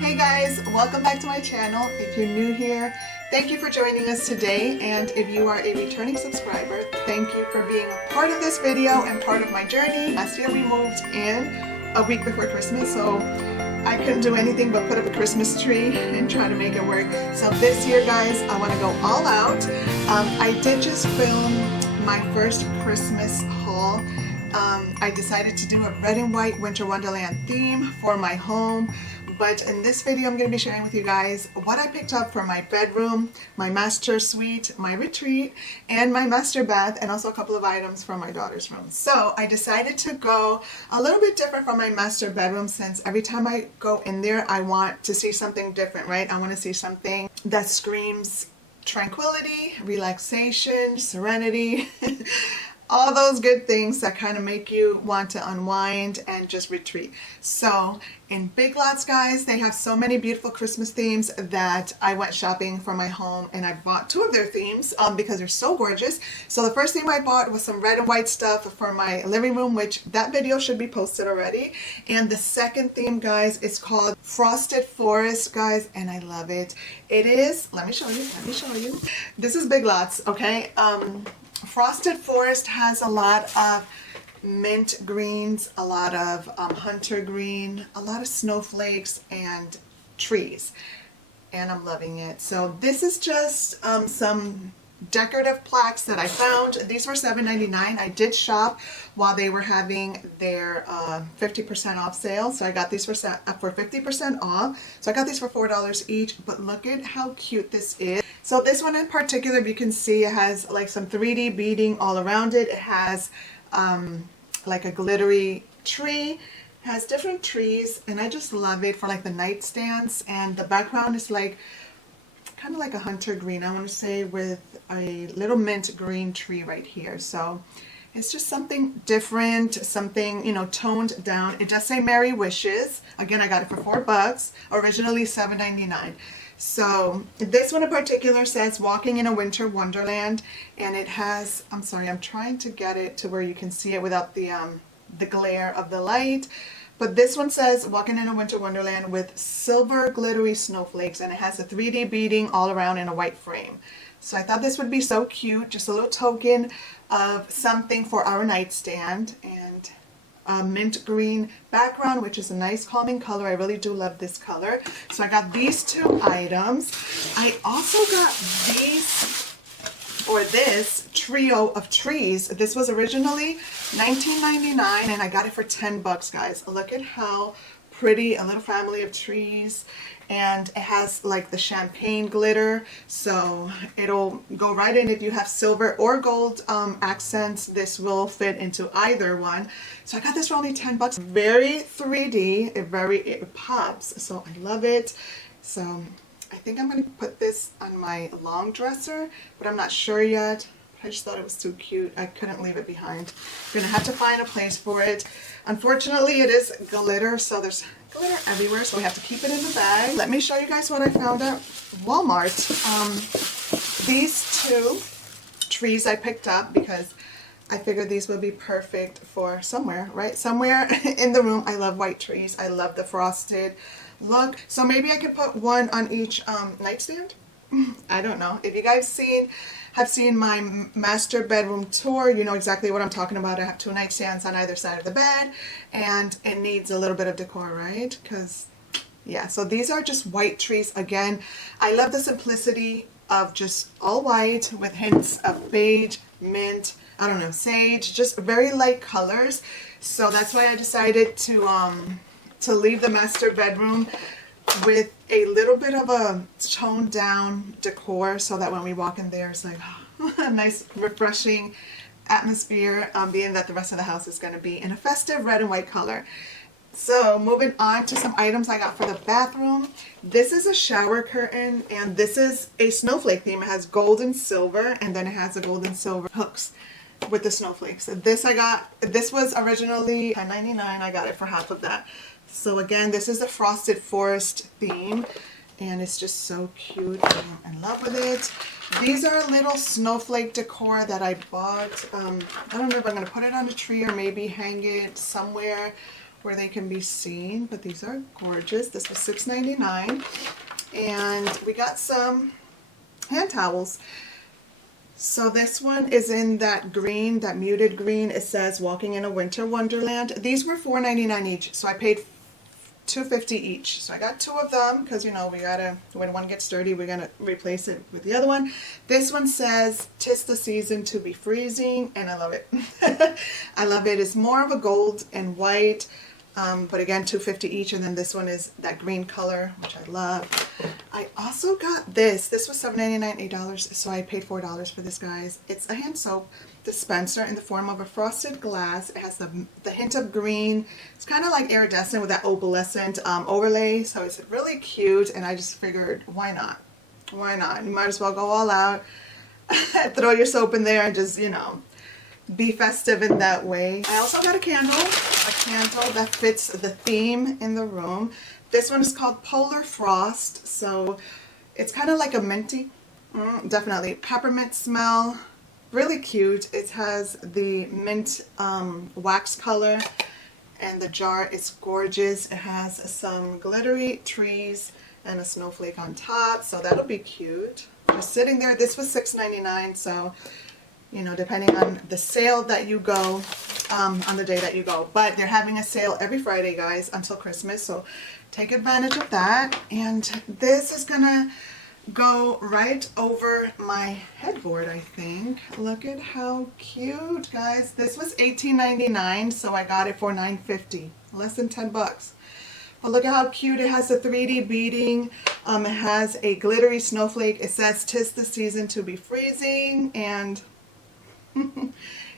Hey guys, welcome back to my channel. If you're new here, thank you for joining us today, and if you are a returning subscriber, thank you for being a part of this video and part of my journey. Last year we moved in a week before Christmas, so I couldn't do anything but put up a Christmas tree and try to make it work. So this year, guys, I want to go all out. I did just film my first Christmas haul. I decided to do a red and white winter wonderland theme for my home. But in this video, I'm going to be sharing with you guys what I picked up for my bedroom, my master suite, my retreat, and my master bath, and also a couple of items from my daughter's room. So I decided to go a little bit different from my master bedroom, since every time I go in there, I want to see something different, right? I want to see something that screams tranquility, relaxation, serenity, all those good things that kind of make you want to unwind and just retreat. So in Big Lots, guys, they have so many beautiful Christmas themes that I went shopping for my home, and I bought two of their themes because they're so gorgeous. So the first theme I bought was some red and white stuff for my living room, which that video should be posted already. And the second theme, guys, is called Frosted Forest, guys, and I love it. It is, let me show you. This is Big Lots, okay? Frosted Forest has a lot of mint greens, a lot of hunter green, a lot of snowflakes and trees, and I'm loving it. So this is just some decorative plaques that I found. These were $7.99. I did shop while they were having their 50% off sale, so I got these for 50% off. So I got these for $4 each, but look at how cute this is. So this one in particular, you can see it has like some 3D beading all around it. It has like a glittery tree. It has different trees, and I just love it for like the nightstands. And the background is like kind of like a hunter green, I want to say, with a little mint green tree right here. So it's just something different, something, you know, toned down. It does say Merry Wishes. Again, I got it for $4, originally $7.99. So this one in particular says Walking in a Winter Wonderland, and it has, I'm sorry, I'm trying to get it to where you can see it without the glare of the light. But this one says Walking in a Winter Wonderland with silver glittery snowflakes, and it has a 3D beading all around in a white frame. So I thought this would be so cute, just a little token of something for our nightstand. And mint green background, which is a nice calming color. I really do love this color. So I got these two items. I also got this trio of trees. This was originally $19.99, and I got it for $10, guys. Look at how pretty, a little family of trees. And it has like the champagne glitter, so it'll go right in. If you have silver or gold accents, this will fit into either one. So I got this for only $10. Very 3D, it pops, so I love it. So I think I'm going to put this on my long dresser, but I'm not sure yet. I just thought it was too cute. I couldn't leave it behind. I'm going to have to find a place for it. Unfortunately, it is glitter, so there's glitter everywhere, so we have to keep it in the bag. Let me show you guys what I found at Walmart. These two trees I picked up because I figured these would be perfect for somewhere, right? Somewhere in the room. I love white trees. I love the frosted look. So maybe I could put one on each nightstand. I don't know. If you guys have seen my master bedroom tour, you know exactly what I'm talking about. I have two nightstands on either side of the bed, and it needs a little bit of decor, right? Because, yeah, so these are just white trees. Again, I love the simplicity of just all white with hints of beige, mint, I don't know, sage, just very light colors. So that's why I decided to to leave the master bedroom with a little bit of a toned down decor, so that when we walk in there, it's like a nice refreshing atmosphere, being that the rest of the house is going to be in a festive red and white color. So moving on to some items I got for the bathroom. This is a shower curtain, and this is a snowflake theme. It has gold and silver, and then it has the gold and silver hooks with the snowflakes. This I got, this was originally $10.99. I got it for half of that. So again, this is a frosted forest theme, and it's just so cute. I'm in love with it. These are little snowflake decor that I bought. I don't know if I'm going to put it on a tree or maybe hang it somewhere where they can be seen, but these are gorgeous. This was $6.99, and we got some hand towels. So this one is in that green, that muted green. It says walking in a winter wonderland. These were $4.99 each, so I paid $2.50 each. So I got 2 of them because, you know, we gotta, when one gets dirty, we're gonna replace it with the other one. This one says, "'Tis the season to be freezing," and I love it. I love it. It's more of a gold and white, but again, $2.50 each. And then this one is that green color, which I love. I also got this. This was $7.99, $8, so I paid $4 for this, guys. It's a hand soap dispenser in the form of a frosted glass. It has the hint of green. It's kind of like iridescent with that opalescent overlay, so it's really cute, and I just figured, why not? Why not? You might as well go all out, throw your soap in there, and just, you know, be festive in that way. I also got a candle that fits the theme in the room. This one is called Polar Frost, so it's kind of like a minty, definitely peppermint smell. Really cute. It has the mint wax color, and the jar is gorgeous. It has some glittery trees and a snowflake on top, so that'll be cute. Just sitting there. This was $6.99, so, you know, depending on the sale that you go, on the day that you go. But they're having a sale every Friday, guys, until Christmas, so take advantage of that. And this is gonna go right over my headboard, I think. Look at how cute, guys. This was $18.99, so I got it for $9.50, less than 10 bucks. But look at how cute. It has the 3D beading. It has a glittery snowflake. It says, "'Tis the season to be freezing," and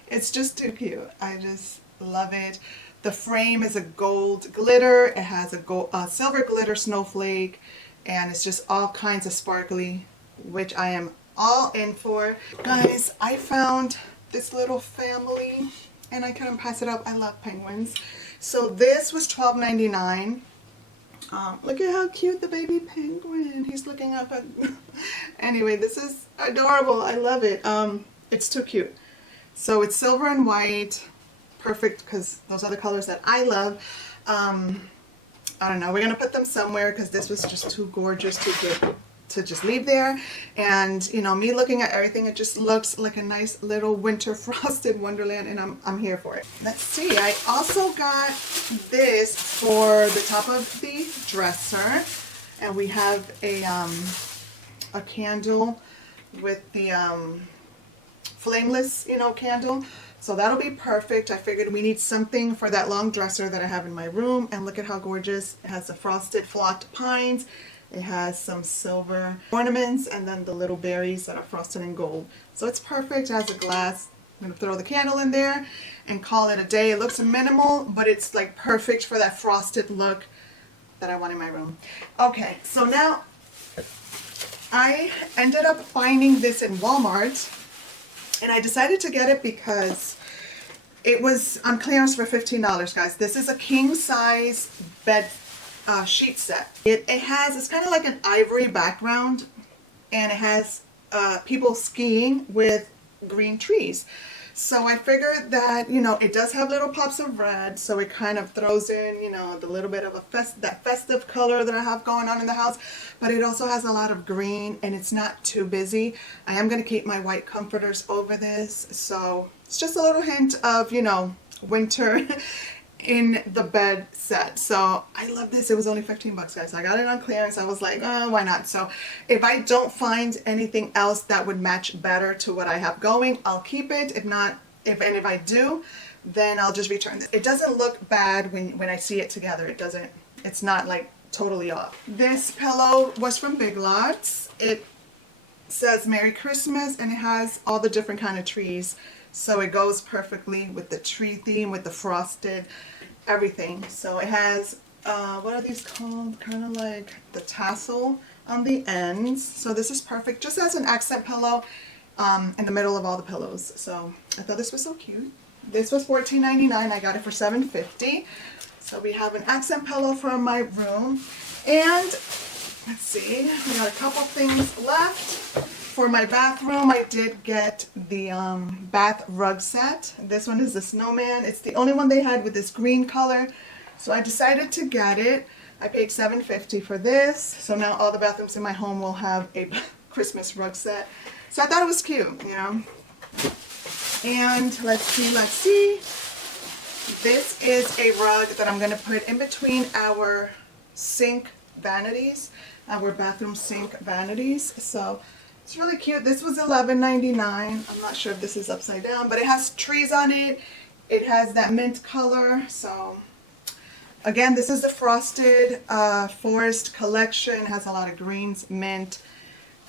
it's just too cute. I just love it. The frame is a gold glitter. It has a silver glitter snowflake, and it's just all kinds of sparkly, which I am all in for. Guys, I found this little family, and I couldn't pass it up. I love penguins. So this was $12.99. Look at how cute the baby penguin. He's looking up at... Anyway, this is adorable. I love it. It's too cute. So it's silver and white. Perfect, because those are the colors that I love. I don't know, we're gonna put them somewhere because this was just too gorgeous, too good to just leave there. And, you know, me looking at everything, it just looks like a nice little winter frosted wonderland, and I'm here for it. Let's see, I also got this for the top of the dresser, and we have a candle with the flameless, you know, candle. So that'll be perfect. I figured we need something for that long dresser that I have in my room. And look at how gorgeous. It has the frosted flocked pines. It has some silver ornaments, and then the little berries that are frosted in gold. So it's perfect. It has a glass. I'm going to throw the candle in there and call it a day. It looks minimal, but it's like perfect for that frosted look that I want in my room. Okay, so now I ended up finding this in Walmart. And I decided to get it because it was on clearance for $15, guys. This is a king size bed sheet set. It's kind of like an ivory background, and it has people skiing with green trees. So I figured that, you know, it does have little pops of red, so it kind of throws in, you know, the little bit of that festive color that I have going on in the house. But it also has a lot of green, and it's not too busy. I am going to keep my white comforters over this, so it's just a little hint of, you know, winter in the bed set. So I love this. It was only 15 bucks, guys. I got it on clearance. I was like, oh, why not? So if I don't find anything else that would match better to what I have going, I'll keep it. If not, if I do, then I'll just return it. It doesn't look bad when I see it together. It doesn't, it's not like totally off. This pillow was from Big Lots. It says Merry Christmas and it has all the different kind of trees. So it goes perfectly with the tree theme, with the frosted, everything. So it has, what are these called? Kind of like the tassel on the ends. So this is perfect, just as an accent pillow in the middle of all the pillows. So I thought this was so cute. This was $14.99. I got it for $7.50. So we have an accent pillow from my room. And let's see, we got a couple things left. For my bathroom, I did get the bath rug set. This one is the snowman. It's the only one they had with this green color. So I decided to get it. I paid $7.50 for this. So now all the bathrooms in my home will have a Christmas rug set. So I thought it was cute, you know. And let's see. This is a rug that I'm going to put in between our sink vanities, our bathroom sink vanities. So it's really cute. This was $11.99. I'm not sure if this is upside down, but it has trees on it. It has that mint color. So again, this is the Frosted Forest collection. It has a lot of greens, mint,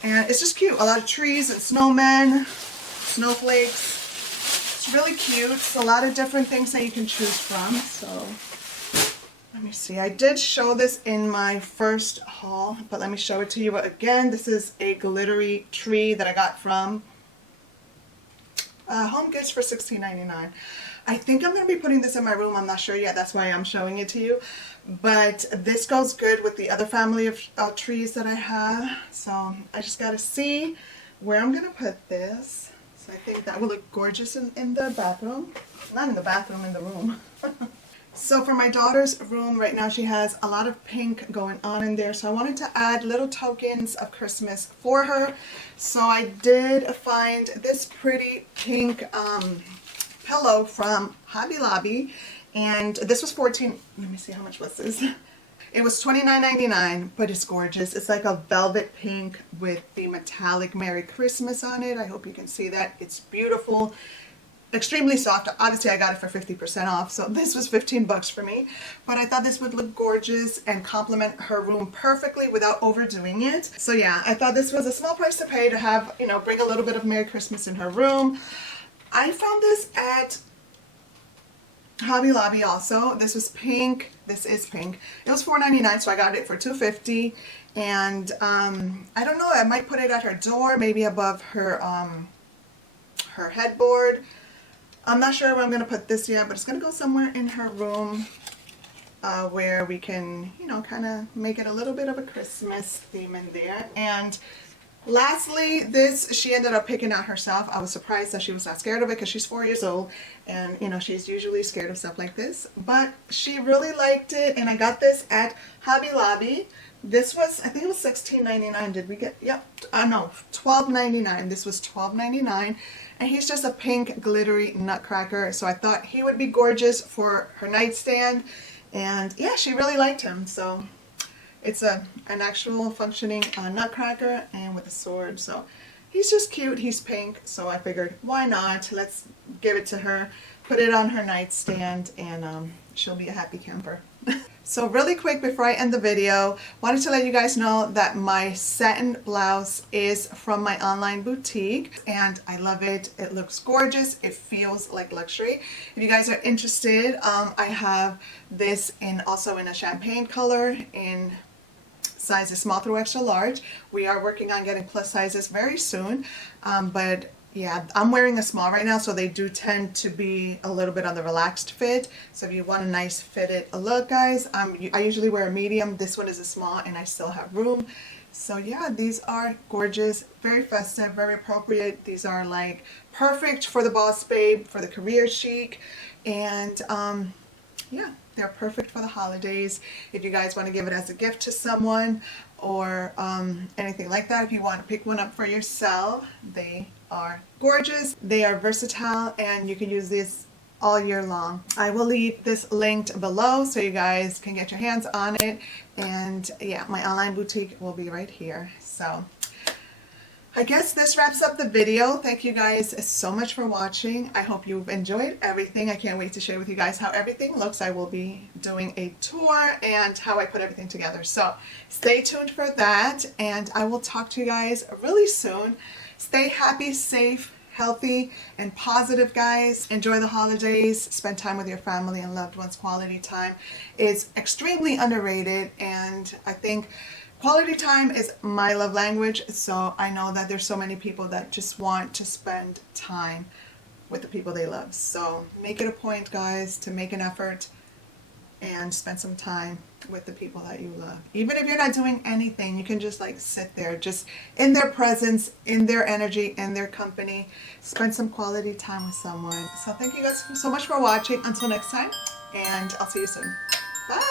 and it's just cute. A lot of trees and snowmen, snowflakes. It's really cute. It's a lot of different things that you can choose from. So let me see. I did show this in my first haul, but let me show it to you again. This is a glittery tree that I got from Home Goods for $16.99. I think I'm going to be putting this in my room. I'm not sure yet. That's why I'm showing it to you. But this goes good with the other family of trees that I have. So I just got to see where I'm going to put this. So I think that will look gorgeous in the bathroom. Not in the bathroom, in the room. So for my daughter's room right now, she has a lot of pink going on in there. So I wanted to add little tokens of Christmas for her. So I did find this pretty pink pillow from Hobby Lobby. And this was let me see, how much was this? It was $29.99, but it's gorgeous. It's like a velvet pink with the metallic Merry Christmas on it. I hope you can see that. It's beautiful. Extremely soft. Obviously I got it for 50% off, so this was 15 bucks for me, but I thought this would look gorgeous and complement her room perfectly without overdoing it. So yeah, I thought this was a small price to pay to have, you know, bring a little bit of Merry Christmas in her room. I found this at Hobby Lobby also. This was pink. This is pink. It was $4.99, so I got it for $2.50. And I don't know, I might put it at her door, maybe above her her headboard. I'm not sure where I'm going to put this yet, but it's going to go somewhere in her room where we can, you know, kind of make it a little bit of a Christmas theme in there. And lastly, this she ended up picking out herself. I was surprised that she was not scared of it because she's 4 years old and, you know, she's usually scared of stuff like this. But she really liked it, and I got this at Hobby Lobby. This was, I think it was $16.99. Did we get, yep, no, $12.99. This was $12.99. And he's just a pink glittery nutcracker. So I thought he would be gorgeous for her nightstand. And yeah, she really liked him. So it's an actual functioning nutcracker and with a sword. So he's just cute. He's pink. So I figured, why not? Let's give it to her, put it on her nightstand, and she'll be a happy camper. So really quick before I end the video, wanted to let you guys know that my satin blouse is from my online boutique and I love it. It looks gorgeous. It feels like luxury. If you guys are interested, I have this also in a champagne color in sizes small through extra large. We are working on getting plus sizes very soon, but yeah, I'm wearing a small right now, so they do tend to be a little bit on the relaxed fit. So if you want a nice fitted look, guys, I usually wear a medium. This one is a small and I still have room. So yeah, these are gorgeous, very festive, very appropriate. These are like perfect for the boss babe, for the career chic, and yeah, they're perfect for the holidays. If you guys want to give it as a gift to someone or anything like that, if you want to pick one up for yourself, they are gorgeous. They are versatile and you can use these all year long. I will leave this linked below so you guys can get your hands on it. And yeah, my online boutique will be right here. So I guess this wraps up the video. Thank you guys so much for watching. I hope you've enjoyed everything. I can't wait to share with you guys how everything looks. I will be doing a tour and how I put everything together. So stay tuned for that, and I will talk to you guys really soon. Stay happy, safe, healthy, and positive, guys. Enjoy the holidays. Spend time with your family and loved ones. Quality time is extremely underrated, and I think quality time is my love language. So I know that there's so many people that just want to spend time with the people they love. So make it a point, guys, to make an effort and spend some time with the people that you love. Even if you're not doing anything, you can just like sit there, just in their presence, in their energy, in their company. Spend some quality time with someone. So thank you guys so much for watching. Until next time, and I'll see you soon. Bye.